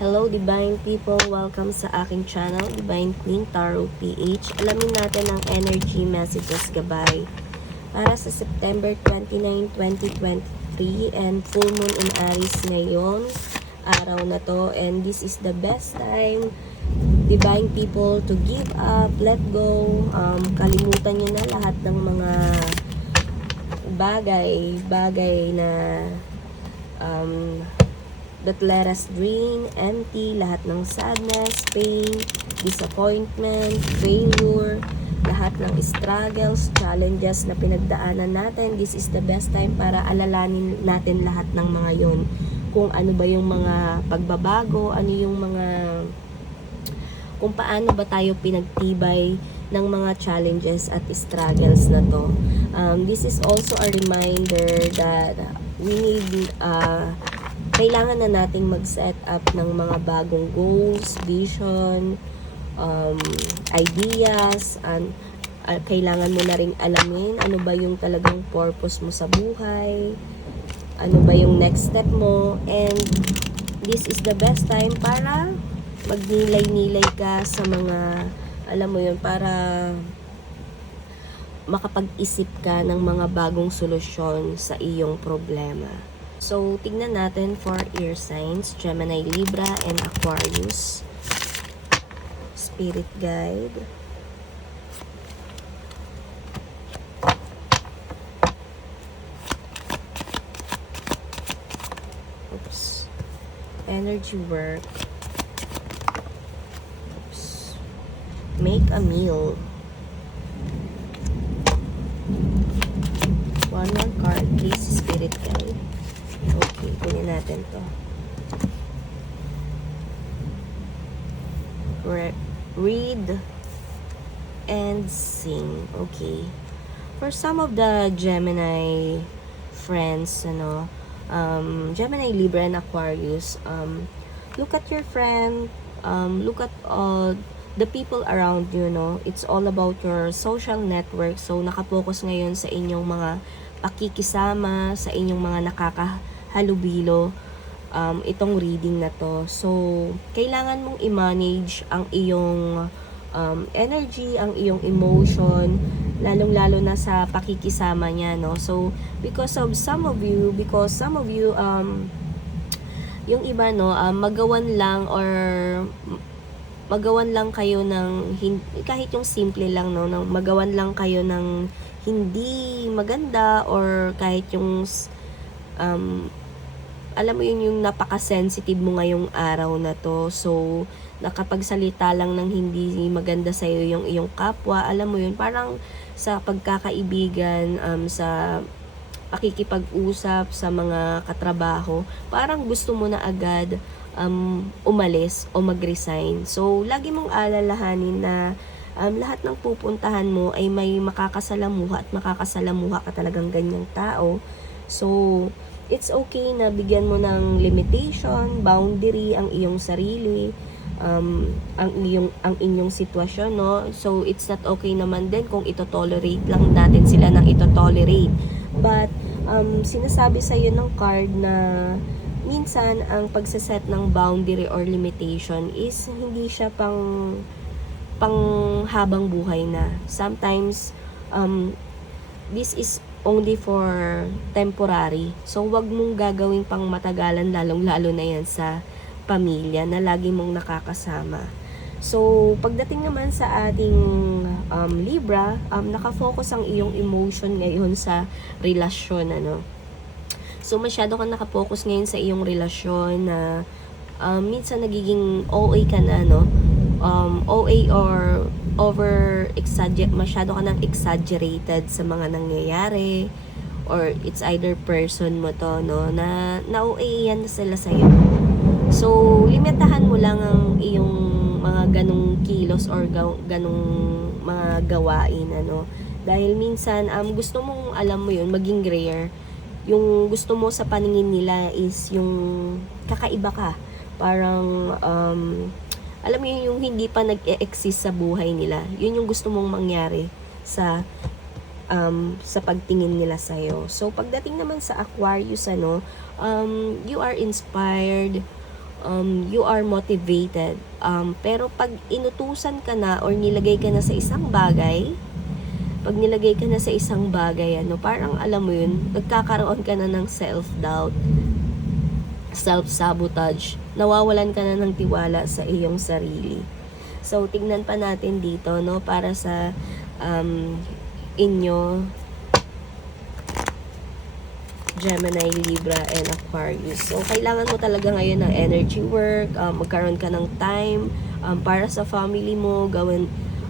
Hello Divine People! Welcome sa aking channel, Divine Queen Tarot PH. Alamin natin ang energy messages gabay para sa September 29, 2023 and full moon in Aries ngayon araw na to and this is the best time Divine People to give up, let go, um, kalimutan nyo na lahat ng mga bagay, bagay na um, that let us drain, empty, lahat ng sadness, pain, disappointment, failure, lahat ng struggles, challenges na pinagdaanan natin. This is the best time para alalanin natin lahat ng mga yon. Kung ano ba yung mga pagbabago, ano yung mga kung paano ba tayo pinagtibay ng mga challenges at struggles na to. Um, this is also a reminder that we need uh, kailangan na nating mag-set up ng mga bagong goals, vision, um, ideas, and uh, kailangan mo na ring alamin ano ba yung talagang purpose mo sa buhay, ano ba yung next step mo, and this is the best time para magnilay-nilay ka sa mga, alam mo yun, para makapag-isip ka ng mga bagong solusyon sa iyong problema. So, tingnan natin for ear signs, Gemini, Libra, and Aquarius. Spirit guide. Oops. Energy work. Oops. Make a meal. One more card, please, Spirit guide. Natin to. Re- read and sing. Okay. For some of the Gemini friends, ano, um, Gemini, Libra, and Aquarius, um, look at your friend, um, look at all the people around you, no? It's all about your social network. So, nakapokus ngayon sa inyong mga pakikisama, sa inyong mga nakakahalubilo um, itong reading na to. So, kailangan mong i-manage ang iyong um, energy, ang iyong emotion, lalong-lalo na sa pakikisama niya, no? So, because of some of you, because some of you, um, yung iba, no, um, magawan lang or magawan lang kayo ng kahit yung simple lang no ng magawan lang kayo ng hindi maganda or kahit yung um, alam mo yun yung napaka-sensitive mo ngayong araw na to so nakapagsalita lang ng hindi maganda sa iyo yung iyong kapwa alam mo yun parang sa pagkakaibigan um, sa pakikipag-usap sa mga katrabaho parang gusto mo na agad um, umalis o mag-resign. So, lagi mong alalahanin na um, lahat ng pupuntahan mo ay may makakasalamuha at makakasalamuha ka talagang ganyang tao. So, it's okay na bigyan mo ng limitation, boundary ang iyong sarili, um, ang iyong ang inyong sitwasyon, no? So, it's not okay naman din kung ito-tolerate lang natin sila ng ito-tolerate. But, um, sinasabi sa iyo ng card na minsan ang pagsaset ng boundary or limitation is hindi siya pang pang habang buhay na. Sometimes um this is only for temporary. So wag mong gagawing pang matagalan lalong-lalo na 'yan sa pamilya na lagi mong nakakasama. So, pagdating naman sa ating um, Libra, um, nakafocus ang iyong emotion ngayon sa relasyon, ano. So, masyado kang nakapokus ngayon sa iyong relasyon na um, minsan nagiging OA ka na, no? Um, OA or over exagger masyado ka nang exaggerated sa mga nangyayari or it's either person mo to, no? Na, na yan sila sa'yo. So, limitahan mo lang ang iyong mga ganong kilos or ga- ganong mga gawain, ano? Dahil minsan, um, gusto mong, alam mo yun, maging rare yung gusto mo sa paningin nila is yung kakaiba ka. Parang, um, alam mo yun, yung hindi pa nag-e-exist sa buhay nila. Yun yung gusto mong mangyari sa um, sa pagtingin nila sa'yo. So, pagdating naman sa Aquarius, ano, um, you are inspired um, you are motivated. Um, pero pag inutusan ka na or nilagay ka na sa isang bagay, pag nilagay ka na sa isang bagay, ano, parang alam mo yun, nagkakaroon ka na ng self-doubt, self-sabotage, nawawalan ka na ng tiwala sa iyong sarili. So, tignan pa natin dito, no, para sa um, inyo, Gemini, Libra, and Aquarius. So, kailangan mo talaga ngayon ng energy work, um, magkaroon ka ng time um, para sa family mo, gawin,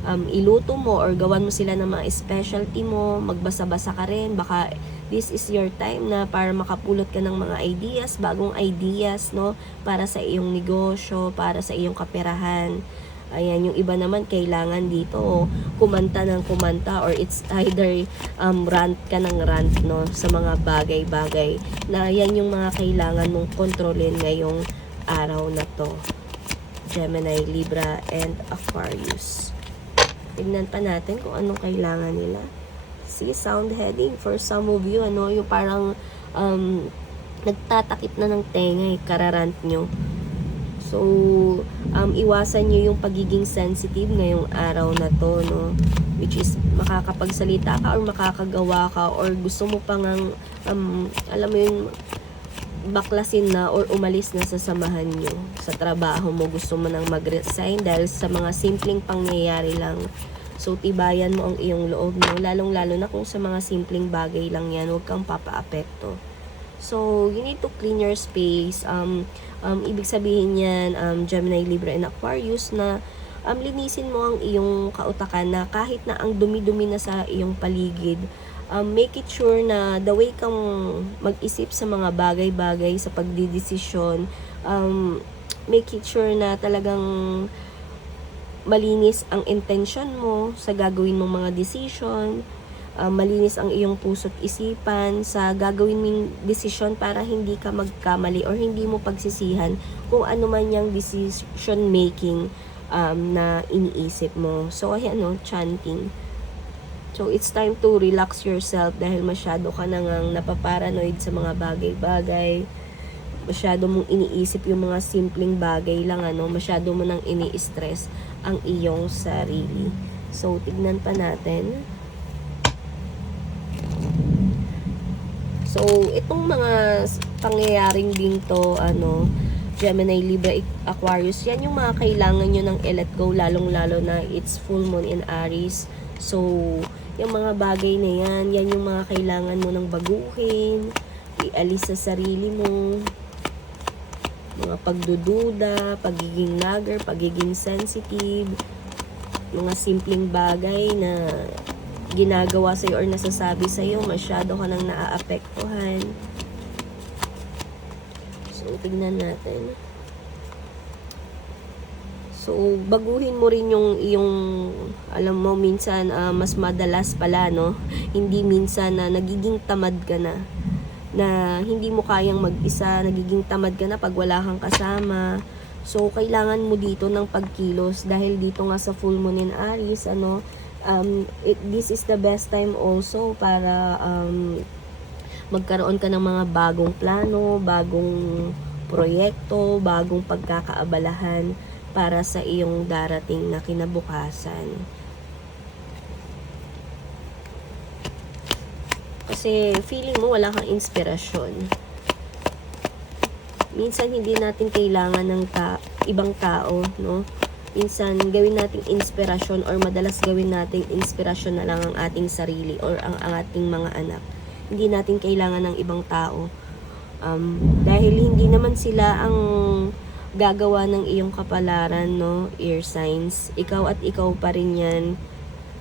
um, iluto mo or gawan mo sila ng mga specialty mo, magbasa-basa ka rin, baka this is your time na para makapulot ka ng mga ideas, bagong ideas, no, para sa iyong negosyo, para sa iyong kaperahan. Ayan, yung iba naman kailangan dito oh, kumanta ng kumanta or it's either um, rant ka ng rant no sa mga bagay-bagay na yan yung mga kailangan mong kontrolin ngayong araw na to. Gemini, Libra, and Aquarius. Tignan pa natin kung anong kailangan nila. See, sound heading for some of you, ano, yung parang um, nagtatakip na ng tenga, eh, kararant nyo. So, um, iwasan nyo yung pagiging sensitive ngayong araw na to, no? Which is, makakapagsalita ka or makakagawa ka or gusto mo pang, ang, um, alam mo yun, baklasin na or umalis na sa samahan nyo sa trabaho mo. Gusto mo nang mag-resign dahil sa mga simpleng pangyayari lang. So, tibayan mo ang iyong loob mo. Lalong-lalo na kung sa mga simpleng bagay lang yan, huwag kang papaapekto. So, you need to clean your space. Um, um, ibig sabihin yan, um, Gemini, Libra, and Aquarius na um, linisin mo ang iyong kautakan na kahit na ang dumi-dumi na sa iyong paligid, um, make it sure na the way kang mag-isip sa mga bagay-bagay sa pagdidesisyon, um, make it sure na talagang malinis ang intention mo sa gagawin mong mga decision, uh, malinis ang iyong puso't isipan sa gagawin mong desisyon para hindi ka magkamali or hindi mo pagsisihan kung ano man yung decision making um, na iniisip mo. So, ayan, no, chanting. So, it's time to relax yourself dahil masyado ka nang napaparanoid sa mga bagay-bagay. Masyado mong iniisip yung mga simpleng bagay lang, ano. Masyado mo nang ini-stress ang iyong sarili. So, tignan pa natin. So, itong mga pangyayaring din to, ano, Gemini, Libra, Aquarius, yan yung mga kailangan nyo ng i-let go, lalong-lalo na it's full moon in Aries. So, yung mga bagay na yan, yan yung mga kailangan mo ng baguhin, ialis sa sarili mo, mga pagdududa, pagiging lagger, pagiging sensitive, mga simpleng bagay na ginagawa sa'yo or nasasabi sa'yo, masyado ka nang naaapektuhan. So, tignan natin. So, baguhin mo rin yung, yung alam mo, minsan, uh, mas madalas pala, no? Hindi minsan na nagiging tamad ka na. Na hindi mo kayang mag-isa, nagiging tamad ka na pag wala kang kasama. So, kailangan mo dito ng pagkilos dahil dito nga sa full moon in Aries, ano, um, it, this is the best time also para um, magkaroon ka ng mga bagong plano, bagong proyekto, bagong pagkakaabalahan para sa iyong darating na kinabukasan. Kasi feeling mo wala kang inspirasyon. Minsan hindi natin kailangan ng ta ibang tao, no? minsan gawin nating inspirasyon or madalas gawin nating inspirasyon na lang ang ating sarili or ang, ang ating mga anak. Hindi natin kailangan ng ibang tao. Um, dahil hindi naman sila ang gagawa ng iyong kapalaran, no? Ear signs. Ikaw at ikaw pa rin yan.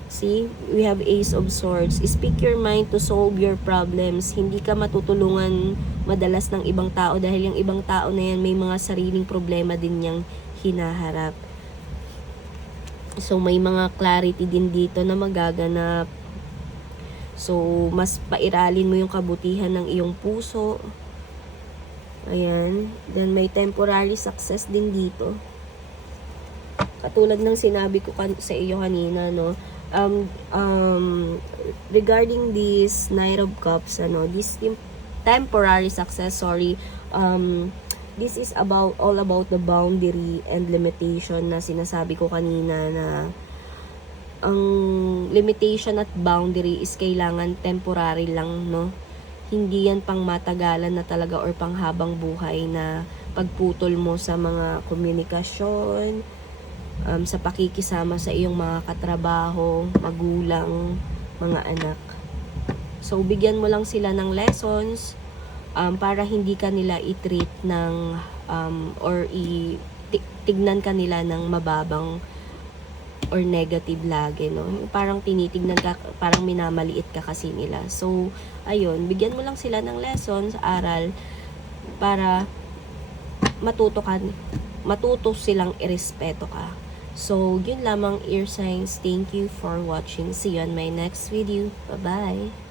See, we have Ace of Swords. Speak your mind to solve your problems. Hindi ka matutulungan madalas ng ibang tao dahil yung ibang tao na yan may mga sariling problema din niyang hinaharap. So, may mga clarity din dito na magaganap. So, mas pairalin mo yung kabutihan ng iyong puso. Ayan. Then, may temporary success din dito. Katulad ng sinabi ko sa iyo kanina, no? Um, um, regarding this Knight of Cups, ano, this temporary success, sorry, um, this is about all about the boundary and limitation na sinasabi ko kanina na ang limitation at boundary is kailangan temporary lang, no? Hindi yan pang matagalan na talaga or pang habang buhay na pagputol mo sa mga komunikasyon, um, sa pakikisama sa iyong mga katrabaho, magulang, mga anak. So, bigyan mo lang sila ng lessons um, para hindi ka nila i-treat ng um, or i ti- tignan ka nila ng mababang or negative lagi, no? Yung Parang tinitignan ka, parang minamaliit ka kasi nila. So, ayun, bigyan mo lang sila ng lessons, aral, para matuto ka, matuto silang irespeto ka. So, yun lamang, ear signs. Thank you for watching. See you on my next video. Bye-bye!